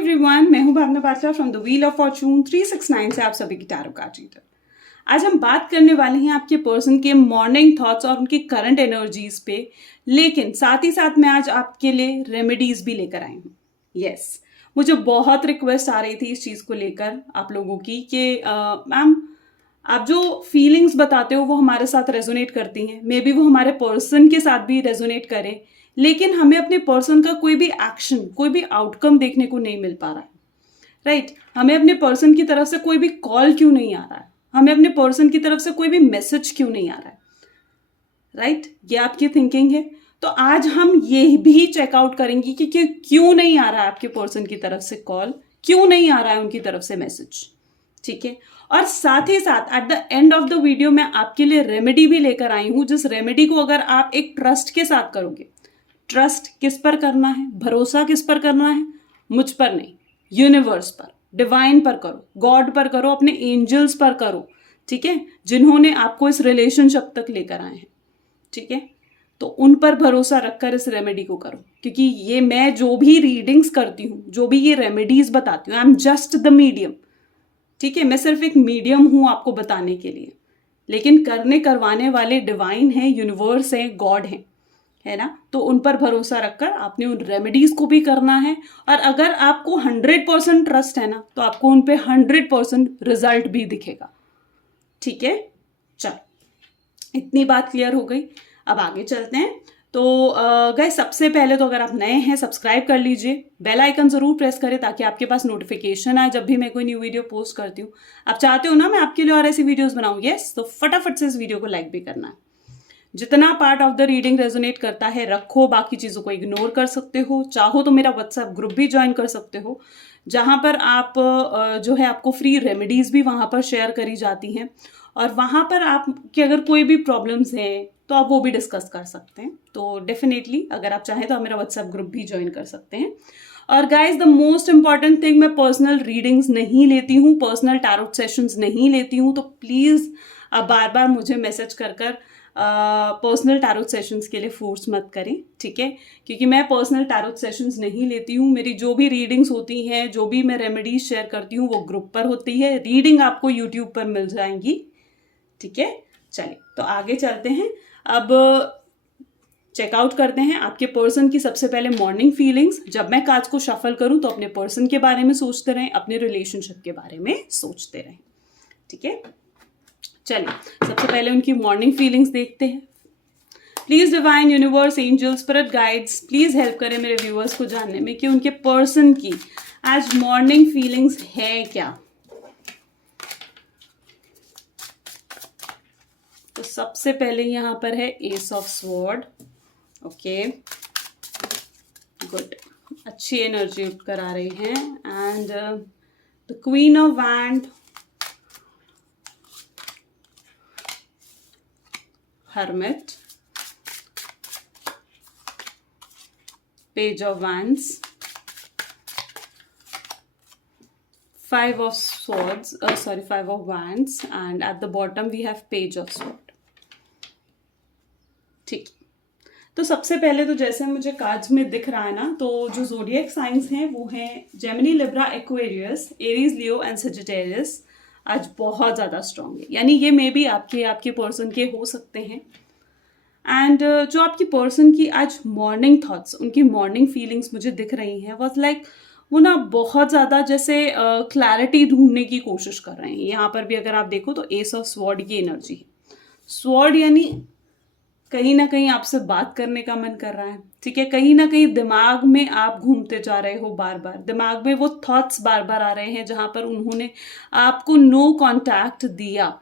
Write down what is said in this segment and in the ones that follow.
Everyone, मैं हूं Bhavna Patra from the wheel of fortune 369 से आप सभी की टैरो कार्ड रीडर। आज हम बात करने वाले हैं आपके पर्सन के मॉर्निंग थॉट्स और उनकी करंट एनर्जीज पे, लेकिन साथ ही साथ मैं आज आपके लिए रेमेडीज भी लेकर आई हूँ। यस, मुझे बहुत रिक्वेस्ट आ रही थी इस चीज़ को लेकर आप लोगों की कि मैम आप जो फीलिंग्स बताते हो वो हमारे साथ रेजोनेट करती हैं, मे बी वो हमारे पर्सन के साथ भी रेजोनेट करें, लेकिन हमें अपने पर्सन का कोई भी एक्शन, कोई भी आउटकम देखने को नहीं मिल पा रहा है। राइट, हमें अपने पर्सन की तरफ से कोई भी कॉल क्यों नहीं आ रहा है, हमें अपने पर्सन की तरफ से कोई भी मैसेज क्यों नहीं आ रहा है। राइट, ये आपकी थिंकिंग है। तो आज हम ये भी चेकआउट करेंगे कि क्यों नहीं आ रहा है आपके पर्सन की तरफ से कॉल, क्यों नहीं आ रहा है उनकी तरफ से मैसेज। ठीक है, और साथ ही साथ at the end of the video मैं आपके लिए रेमेडी भी लेकर आई हूं, जिस रेमेडी को अगर आप एक ट्रस्ट के साथ करोगे, ट्रस्ट किस पर करना है, भरोसा किस पर करना है, मुझ पर नहीं, यूनिवर्स पर, डिवाइन पर करो, गॉड पर करो, अपने एंजल्स पर करो। ठीक है, जिन्होंने आपको इस रिलेशनशिप तक लेकर आए हैं। ठीक है, तो उन पर भरोसा रखकर इस रेमेडी को करो, क्योंकि ये मैं जो भी रीडिंग्स करती हूँ, जो भी ये रेमेडीज बताती हूँ, I am just the medium. ठीक है, मैं सिर्फ एक मीडियम हूं आपको बताने के लिए, लेकिन करवाने वाले डिवाइन हैं, यूनिवर्स हैं, गॉड हैं, है ना। तो उन पर भरोसा रखकर आपने उन रेमेडीज को भी करना है, और अगर आपको 100% ट्रस्ट है ना, तो आपको उन पे 100% रिजल्ट भी दिखेगा। ठीक है, चल इतनी बात क्लियर हो गई, अब आगे चलते हैं। तो गाइस, सबसे पहले तो अगर आप नए हैं सब्सक्राइब कर लीजिए, बेल आइकन जरूर प्रेस करें ताकि आपके पास नोटिफिकेशन आए जब भी मैं कोई न्यू वीडियो पोस्ट करती हूँ। आप चाहते हो ना मैं आपके लिए और ऐसी वीडियोस बनाऊं, यस, तो फटाफट से इस वीडियो को लाइक भी करना है। जितना part of the reading resonate करता है रखो, बाकी चीज़ों को इग्नोर कर सकते हो। चाहो तो मेरा व्हाट्सएप ग्रुप भी ज्वाइन कर सकते हो, जहाँ पर आप जो है आपको फ्री रेमेडीज भी वहाँ पर शेयर करी जाती हैं, और वहाँ पर आपके अगर कोई भी प्रॉब्लम्स हैं तो आप वो भी डिस्कस कर सकते हैं। तो डेफिनेटली अगर आप चाहें तो आप मेरा व्हाट्सएप ग्रुप भी ज्वाइन कर सकते हैं। और guys, the most important thing, मैं पर्सनल रीडिंग्स नहीं लेती हूँ, पर्सनल टैरोट सेशंस नहीं लेती हूँ, तो प्लीज़ आप बार बार मुझे मैसेज कर पर्सनल टैरोट सेशंस के लिए फोर्स मत करें। ठीक है, क्योंकि मैं पर्सनल टैरोट सेशंस नहीं लेती हूँ। मेरी जो भी रीडिंग्स होती हैं, जो भी मैं रेमेडीज शेयर करती हूँ, वो ग्रुप पर होती है, रीडिंग आपको यूट्यूब पर मिल जाएंगी। ठीक है, चलिए तो आगे चलते हैं। अब चेकआउट करते हैं आपके पर्सन की सबसे पहले मॉर्निंग फीलिंग्स। जब मैं कार्ड्स को शफल करूं तो अपने पर्सन के बारे में सोचते रहें, अपने रिलेशनशिप के बारे में सोचते रहें। ठीक है, चलिए सबसे पहले उनकी मॉर्निंग फीलिंग्स देखते हैं। Please divine, universe, angel, spirit guides, please help करें मेरे व्यूअर्स को जानने में कि उनके पर्सन की आज मॉर्निंग फीलिंग्स है क्या। तो सबसे पहले यहां पर है S of sword. Okay, good, अच्छी एनर्जी उठकर आ रही है। And the queen of wand, hermit, page of wands, 5 of swords, 5 of wands, and at the bottom we have page of sword. ठीक, तो सबसे पहले तो जैसे मुझे कार्ड्स में दिख रहा है ना, तो जो ज़ोडिएक साइंस हैं वो हैं Gemini, Libra, Aquarius, Aries, Leo and Sagittarius. आज बहुत ज़्यादा स्ट्रांग है, यानी ये मे बी आपके पर्सन के हो सकते हैं। एंड जो आपकी पर्सन की आज मॉर्निंग थॉट्स, उनकी मॉर्निंग फीलिंग्स मुझे दिख रही हैं, वॉज लाइक वो ना बहुत ज़्यादा जैसे क्लैरिटी ढूंढने की कोशिश कर रहे हैं। यहाँ पर भी अगर आप देखो तो एस ऑफ स्वॉर्ड की एनर्जी है। स्वॉर्ड यानी कहीं ना कहीं आपसे बात करने का मन कर रहा है। ठीक है, कहीं ना कहीं दिमाग में आप घूमते जा रहे हो, बार बार दिमाग में वो थॉट्स बार बार आ रहे हैं जहां पर उन्होंने आपको नो कांटेक्ट दिया।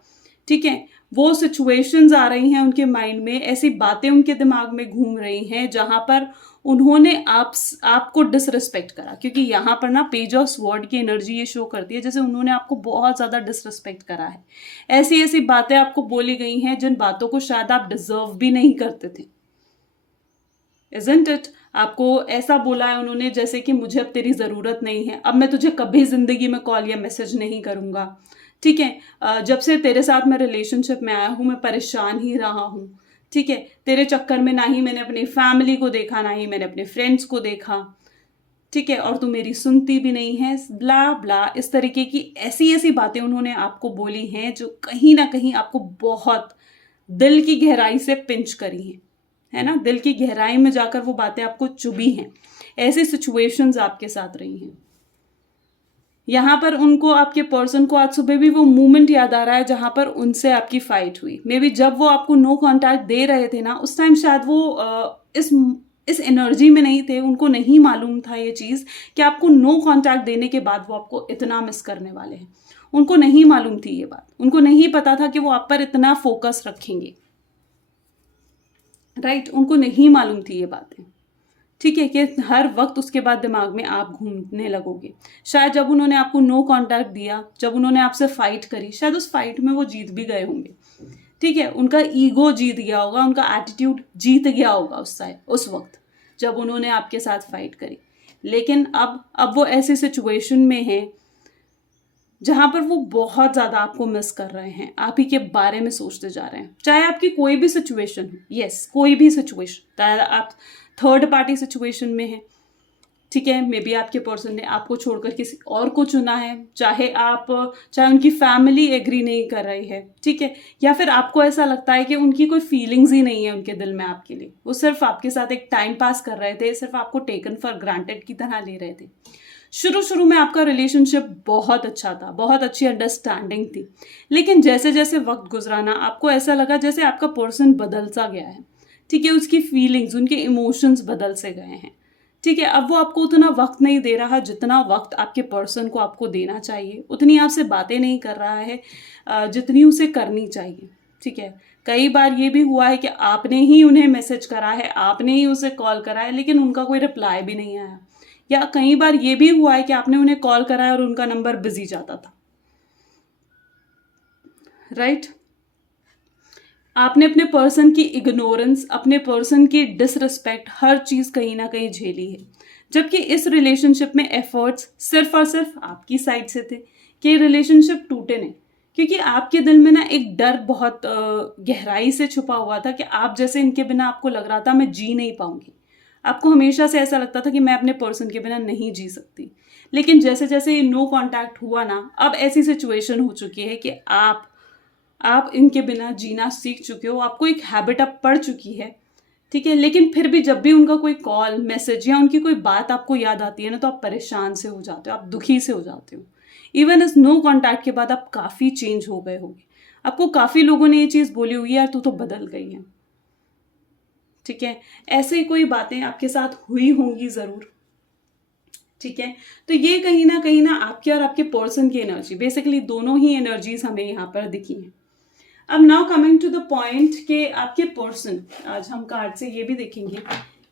ठीक है, वो सिचुएशंस आ रही हैं उनके माइंड में, ऐसी बातें उनके दिमाग में घूम रही हैं जहां पर उन्होंने आपको डिसरिस्पेक्ट करा। क्योंकि यहाँ पर ना पेज ऑफ स्वॉर्ड की एनर्जी ये शो करती है जैसे उन्होंने आपको बहुत ज़्यादा डिसरिस्पेक्ट करा है। ऐसी ऐसी बातें आपको बोली गई हैं जिन बातों को शायद आप डिजर्व भी नहीं करते थे। Isn't it? आपको ऐसा बोला है उन्होंने जैसे कि मुझे अब तेरी ज़रूरत नहीं है, अब मैं तुझे कभी ज़िंदगी में कॉल या मैसेज नहीं करूँगा। ठीक है, जब से तेरे साथ मैं रिलेशनशिप में आया हूँ मैं परेशान ही रहा हूँ। ठीक है, तेरे चक्कर में ना ही मैंने अपनी फैमिली को देखा, ना ही मैंने अपने फ्रेंड्स को देखा। ठीक है, और तू मेरी सुनती भी नहीं है, ब्ला ब्ला, इस तरीके की ऐसी ऐसी बातें उन्होंने आपको बोली हैं जो कहीं ना कहीं आपको बहुत दिल की गहराई से पिंच करी हैं, है ना, दिल की गहराई में जाकर वो बातें आपको चुभी हैं। ऐसी सिचुएशंस आपके साथ रही हैं। यहाँ पर उनको, आपके पर्सन को आज सुबह भी वो मोमेंट याद आ रहा है जहां पर उनसे आपकी फाइट हुई। मे बी जब वो आपको नो कांटेक्ट दे रहे थे ना, उस टाइम शायद वो इस एनर्जी में नहीं थे, उनको नहीं मालूम था ये चीज कि आपको नो कांटेक्ट देने के बाद वो आपको इतना मिस करने वाले हैं। उनको नहीं मालूम थी ये बात, उनको नहीं पता था कि वो आप पर इतना फोकस रखेंगे, राइट, उनको नहीं मालूम थी ये बातें, ठीक है, कि हर वक्त उसके बाद दिमाग में आप घूमने लगोगे। शायद जब उन्होंने आपको नो कांटेक्ट दिया, जब उन्होंने आपसे फाइट करी, शायद उस फाइट में वो जीत भी गए होंगे, ठीक है, उनका ईगो जीत गया होगा, उनका एटीट्यूड जीत गया होगा उस वक्त जब उन्होंने आपके साथ फाइट करी। लेकिन अब वो ऐसी सिचुएशन में है जहां पर वो बहुत ज्यादा आपको मिस कर रहे हैं, आप ही के बारे में सोचते जा रहे हैं। चाहे आपकी कोई भी सिचुएशन हो, यस, कोई भी सिचुएशन, चाहे आप थर्ड पार्टी सिचुएशन में है, ठीक है, मे बी आपके पर्सन ने आपको छोड़कर किसी और को चुना है, चाहे उनकी फैमिली एग्री नहीं कर रही है, ठीक है, या फिर आपको ऐसा लगता है कि उनकी कोई फीलिंग्स ही नहीं है उनके दिल में आपके लिए, वो सिर्फ आपके साथ एक टाइम पास कर रहे थे, सिर्फ आपको टेकन फॉर ग्रांटेड की तरह ले रहे थे। शुरू में आपका रिलेशनशिप बहुत अच्छा था, बहुत अच्छी अंडरस्टैंडिंग थी, लेकिन जैसे जैसे वक्त गुजरा ना, आपको ऐसा लगा जैसे आपका पर्सन बदल सा गया है, ठीक है, उसकी फीलिंग्स, उनके इमोशंस बदल से गए हैं, ठीक है। अब वो आपको उतना वक्त नहीं दे रहा जितना वक्त आपके पर्सन को आपको देना चाहिए, उतनी आपसे बातें नहीं कर रहा है जितनी उसे करनी चाहिए, ठीक है। कई बार ये भी हुआ है कि आपने ही उन्हें मैसेज करा है, आपने ही उसे कॉल करा है, लेकिन उनका कोई रिप्लाई भी नहीं आया, या कई बार ये भी हुआ है कि आपने उन्हें कॉल करा है और उनका नंबर बिजी जाता था, राइट। आपने अपने पर्सन की इग्नोरेंस, अपने पर्सन की डिसरिस्पेक्ट, हर चीज कहीं ना कहीं झेली है, जबकि इस रिलेशनशिप में एफर्ट्स सिर्फ और सिर्फ आपकी साइड से थे कि रिलेशनशिप टूटे नहीं, क्योंकि आपके दिल में ना एक डर बहुत गहराई से छुपा हुआ था कि आप जैसे इनके बिना आपको लग रहा था मैं जी नहीं पाऊंगी, आपको हमेशा से ऐसा लगता था कि मैं अपने पर्सन के बिना नहीं जी सकती। लेकिन जैसे जैसे ये नो कांटेक्ट हुआ ना, अब ऐसी सिचुएशन हो चुकी है कि आप इनके बिना जीना सीख चुके हो, आपको एक हैबिट अब पड़ चुकी है, ठीक है। लेकिन फिर भी जब भी उनका कोई कॉल, मैसेज या उनकी कोई बात आपको याद आती है ना, तो आप परेशान से हो जाते हो, आप दुखी से हो जाते हो। इवन इस नो कांटेक्ट के बाद आप काफी चेंज हो गए होगे, आपको काफी लोगों ने ये चीज बोली होगी, यार तू तो बदल गई है, ठीक है। ऐसे ही कोई बातें आपके साथ हुई होंगी जरूर, ठीक है। तो ये कहीं ना आपके और आपके पर्सन की एनर्जी, बेसिकली दोनों ही एनर्जीज हमें यहाँ पर दिखी हैं। अब now coming to the point कि आपके पर्सन, आज हम कार्ड से ये भी देखेंगे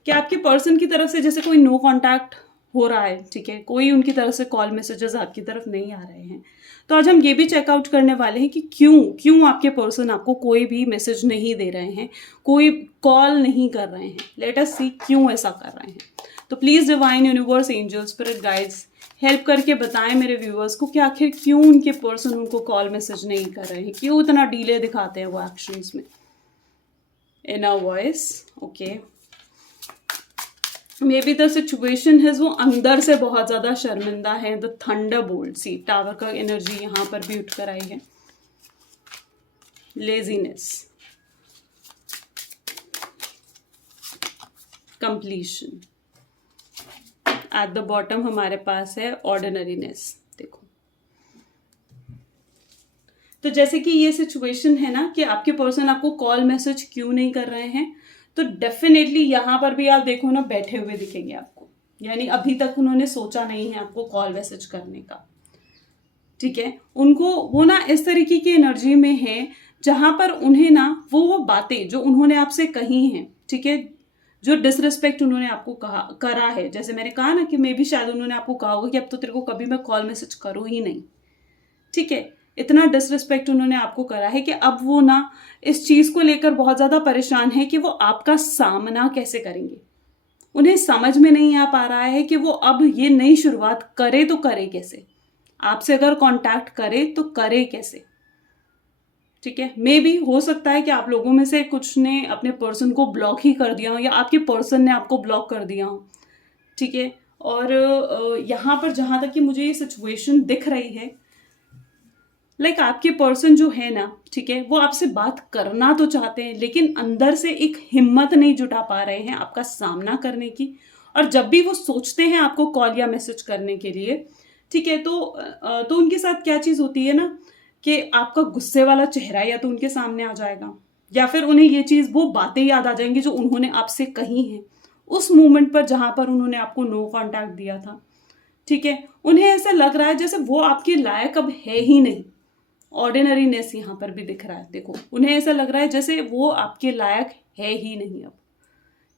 कि आपके पर्सन की तरफ से जैसे कोई नो कांटेक्ट हो रहा है, ठीक है, कोई उनकी तरफ से कॉल मैसेजेस आपकी तरफ नहीं आ रहे हैं, तो आज हम ये भी चेकआउट करने वाले हैं कि क्यों आपके पर्सन आपको कोई भी मैसेज नहीं दे रहे हैं, कोई कॉल नहीं कर रहे हैं। लेट अस सी क्यों ऐसा कर रहे हैं। तो please divine universe, angels, spirit guides, help करके बताएं मेरे व्यूअर्स को कि आखिर क्यों उनके पर्सन उनको कॉल मैसेज नहीं कर रहे हैं, क्यों इतना डिले दिखाते हैं वो एक्शंस में। Inner voice, okay, may be the situation है वो अंदर से बहुत ज्यादा शर्मिंदा है। द थंडर बोल्ट, सी टावर का एनर्जी यहां पर भी उठ कर आई है। Laziness, completion, at the bottom हमारे पास है ऑर्डिनरीनेस। देखो, तो जैसे कि ये सिचुएशन है ना कि आपके पर्सन आपको कॉल मैसेज क्यों नहीं कर रहे हैं, तो डेफिनेटली यहां पर भी आप देखो ना बैठे हुए दिखेंगे आपको, यानी अभी तक उन्होंने सोचा नहीं है आपको कॉल मैसेज करने का, ठीक है। उनको वो ना इस तरीके की एनर्जी में है जहां पर उन्हें ना वो बातें जो उन्होंने आपसे कही हैं, ठीक है, जो डिसरिस्पेक्ट उन्होंने आपको करा है, जैसे मैंने कहा ना कि मे भी शायद उन्होंने आपको कहा होगा कि अब तो तेरे को कभी मैं कॉल मैसेज करूँ ही नहीं, ठीक है। इतना डिसरिस्पेक्ट उन्होंने आपको करा है कि अब वो ना इस चीज को लेकर बहुत ज्यादा परेशान है कि वो आपका सामना कैसे करेंगे। उन्हें समझ में नहीं आ पा रहा है कि वो अब ये नई शुरुआत करे तो करे कैसे, आपसे अगर कांटेक्ट करे तो करे कैसे, ठीक है। मे बी हो सकता है कि आप लोगों में से कुछ ने अपने पर्सन को ब्लॉक ही कर दिया हो, या आपके पर्सन ने आपको ब्लॉक कर दिया हो, ठीक है। और यहाँ पर जहाँ तक कि मुझे ये सिचुएशन दिख रही है, लाइक आपके पर्सन जो है ना, ठीक है, वो आपसे बात करना तो चाहते हैं लेकिन अंदर से एक हिम्मत नहीं जुटा पा रहे हैं आपका सामना करने की। और जब भी वो सोचते हैं आपको कॉल या मैसेज करने के लिए, ठीक है, तो उनके साथ क्या चीज़ होती है ना कि आपका गुस्से वाला चेहरा या तो उनके सामने आ जाएगा, या फिर उन्हें ये चीज़, वो बातें याद आ जाएंगी जो उन्होंने आपसे कही हैं उस मोमेंट पर जहाँ पर उन्होंने आपको नो कॉन्टैक्ट दिया था। ठीक है, उन्हें ऐसा लग रहा है जैसे वो आपके लायक अब है ही नहीं। ऑर्डिनरीनेस यहाँ पर भी दिख रहा है, देखो, उन्हें ऐसा लग रहा है जैसे वो आपके लायक है ही नहीं अब।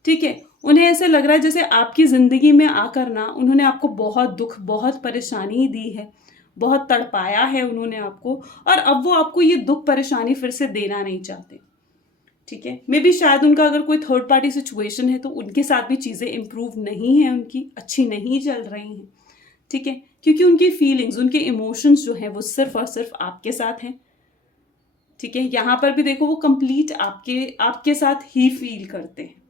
ठीक है, उन्हें ऐसा लग रहा है जैसे आपकी जिंदगी में आकर ना उन्होंने आपको बहुत दुख, बहुत परेशानी दी है, बहुत तड़पाया है उन्होंने आपको, और अब वो आपको ये दुख परेशानी फिर से देना नहीं चाहते। ठीक है, मे बी शायद उनका अगर कोई थर्ड पार्टी सिचुएशन है तो उनके साथ भी चीज़ें इंप्रूव नहीं है, उनकी अच्छी नहीं चल रही हैं। ठीक है, क्योंकि उनकी फीलिंग्स, उनके इमोशंस जो हैं वो सिर्फ और सिर्फ आपके साथ हैं। ठीक है, यहाँ पर भी देखो वो कंप्लीट आपके साथ ही फील करते हैं।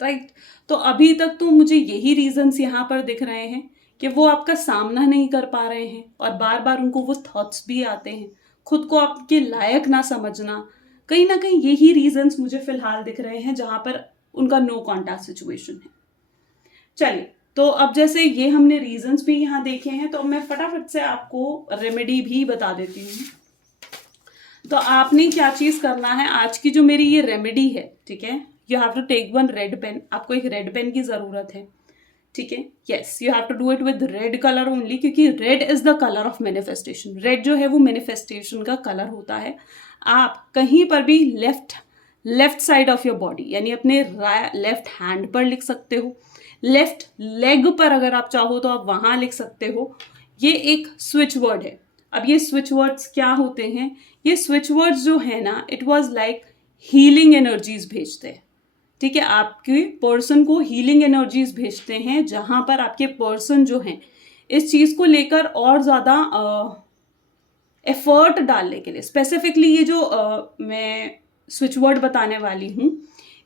राइट, तो अभी तक तो मुझे यही रीजंस यहाँ पर दिख रहे हैं कि वो आपका सामना नहीं कर पा रहे हैं, और बार बार उनको वो थॉट्स भी आते हैं, खुद को आपके लायक ना समझना, कहीं ना कहीं यही रीजंस मुझे फिलहाल दिख रहे हैं जहां पर उनका नो कॉन्टैक्ट सिचुएशन है। चलिए, तो अब जैसे ये हमने रीजंस भी यहाँ देखे हैं, तो मैं फटाफट से आपको रेमेडी भी बता देती हूँ। तो आपने क्या चीज करना है, आज की जो मेरी ये रेमेडी है, ठीक है, you have to take one red pen, आपको एक रेड पेन की जरूरत है। ठीक है, yes, you have to do it with red colour only, क्योंकि red is the colour of manifestation. Red जो है वो मैनिफेस्टेशन का कलर होता है। आप कहीं पर भी left side of your body, यानी अपने लेफ्ट हैंड पर लिख सकते हो, लेफ्ट लेग पर अगर आप चाहो तो आप वहां लिख सकते हो। ये एक स्विच वर्ड है। अब ये स्विच वर्ड्स क्या होते हैं, ये स्विच वर्ड्स जो है ना, it was like healing energies भेजते हैं। ठीक है, आपके पर्सन को हीलिंग एनर्जीज भेजते हैं, जहां पर आपके पर्सन जो हैं इस चीज को लेकर और ज्यादा एफर्ट डालने के लिए, स्पेसिफिकली ये जो मैं स्विच वर्ड बताने वाली हूँ,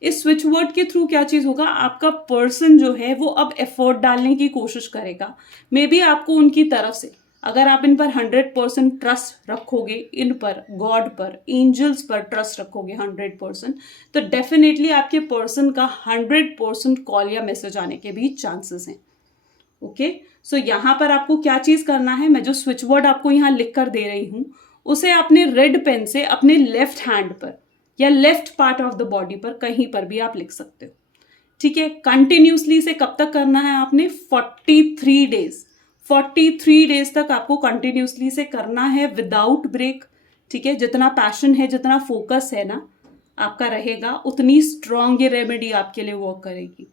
इस स्विच वर्ड के थ्रू क्या चीज होगा, आपका पर्सन जो है वो अब एफर्ट डालने की कोशिश करेगा। मे बी आपको उनकी तरफ से, अगर आप इन पर 100% ट्रस्ट रखोगे, इन पर, गॉड पर, एंजल्स पर ट्रस्ट रखोगे 100%, तो डेफिनेटली आपके पर्सन का 100% कॉल या मैसेज आने के भी चांसेस हैं। ओके, सो यहाँ पर आपको क्या चीज करना है, मैं जो स्विच वर्ड आपको यहाँ लिख कर दे रही हूँ, उसे अपने रेड पेन से अपने लेफ्ट हैंड पर या left part of the body पर कहीं पर भी आप लिख सकते हो। ठीक है, कंटिन्यूसली से कब तक करना है आपने, 43 डेज, 43 डेज तक आपको कंटिन्यूसली से करना है विदाउट ब्रेक। ठीक है, जितना पैशन है, जितना फोकस है ना आपका रहेगा, उतनी स्ट्रॉन्ग ये रेमेडी आपके लिए वर्क करेगी।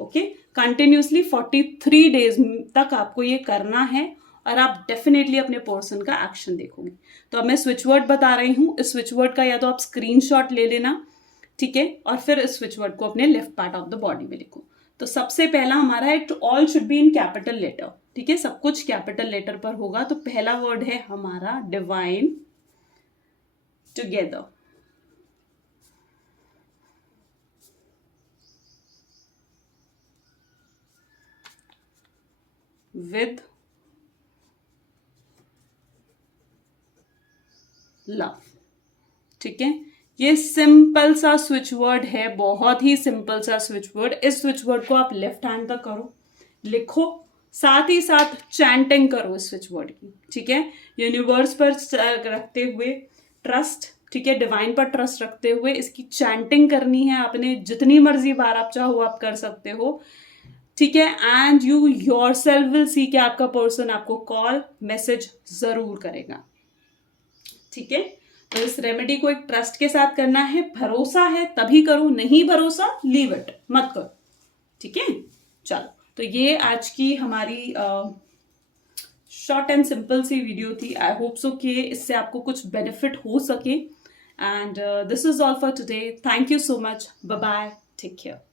ओके, कंटिन्यूसली 43 डेज तक आपको ये करना है, और आप डेफिनेटली अपने पर्सन का एक्शन देखोगे। तो अब मैं स्विच वर्ड बता रही हूँ, इस स्विच वर्ड का या तो आप स्क्रीनशॉट ले लेना, ठीक है, और फिर इस स्विच वर्ड को अपने left part of the body में लिखो। तो सबसे पहला हमारा है, to all should be in capital letter. ठीक है, सब कुछ कैपिटल लेटर पर होगा। तो पहला वर्ड है हमारा डिवाइन टुगेदर। With love. ठीक है, ये सिंपल सा स्विच वर्ड है, बहुत ही सिंपल सा स्विच वर्ड। इस स्विच वर्ड को आप लेफ्ट हैंड तक करो, लिखो, साथ ही साथ चैंटिंग करो इस स्विच वर्ड की। ठीक है, यूनिवर्स पर रखते हुए ट्रस्ट, ठीक है, डिवाइन पर ट्रस्ट रखते हुए इसकी चैंटिंग करनी है आपने, जितनी मर्जी बार आप चाहो आप कर सकते हो। ठीक है, and you yourself will see कि आपका पर्सन आपको कॉल मैसेज जरूर करेगा। ठीक है, तो इस रेमेडी को एक ट्रस्ट के साथ करना है, भरोसा है तभी करो, नहीं भरोसा लीव इट, मत करो। ठीक है, चलो, तो ये आज की हमारी शॉर्ट एंड सिंपल सी वीडियो थी। आई होप सो कि इससे आपको कुछ बेनिफिट हो सके, and this is all for today. Thank you so much, bye bye, take care.